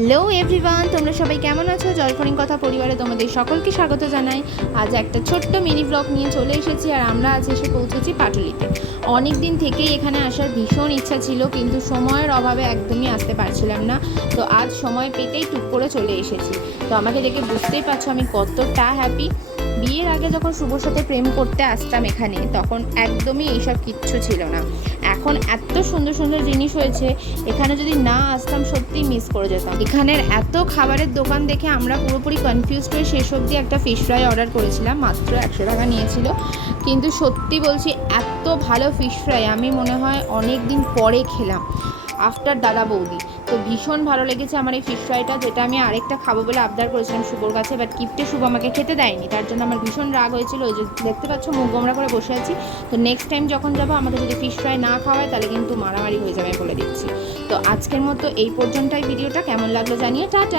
Hello everyone, তোমরা সবাই কেমন আছো? জয়ফরিং কথা পরিবারে তোমাদের সকলকে স্বাগত জানাই। আজ একটা ছোট্ট মিনি ব্লগ নিয়ে চলে এসেছি, আর আমরা আজ এসে পৌঁছেছি পাটুলিতে। অনেক দিন থেকেই এখানে আসার ভীষণ ইচ্ছা ছিল, কিন্তু সময়ের অভাবে একদমই আসতে পারছিলাম না। তো আজ সময় পেতেই টুক করে চলে এসেছি। তো আমাকে দেখে বুঝতেই পারছো আমি কতটা হ্যাপি। বিয়ের আগে যখন শুভর সাথে প্রেম করতে আসতাম এখানে, তখন একদমই এইসব কিচ্ছু ছিল না। এখন এত সুন্দর সুন্দর জিনিস হয়েছে, এখানে যদি না আসতাম সত্যিই মিস করে যেতাম। এখানের এত খাবারের দোকান দেখে আমরা পুরোপুরি কনফিউজড হয়ে শেষ অবধি একটা ফিশ ফ্রাই অর্ডার করেছিলাম। মাত্র 100 টাকা নিয়েছিল, কিন্তু সত্যি বলছি এত ভালো ফিশ ফ্রাই আমি মনে হয় অনেক দিন পরে খেলাম, আফটার দাদা বৌদি। তো ভীষণ ভালো লেগেছে আমার এই ফিশ ফ্রাইটা, যেটা আমি আরেকটা খাবো বলে আবদার করেছিলাম শুভর কাছে, বাট কিপটে শুভ আমাকে খেতে দেয়নি। তার জন্য আমার ভীষণ রাগ হয়েছিল। ওই যে দেখতে পাচ্ছ মুখ গোমরা করে বসে আছি। তো নেক্সট টাইম যখন যাবো আমাকে যদি ফিশ ফ্রাই না খাওয়ায় তাহলে কিন্তু মারামারি হয়ে যাবে বলে দিচ্ছি। তো আজকের মতো এই পর্যন্তই ভিডিওটা। কেমন লাগলো জানিয়ে টাটা।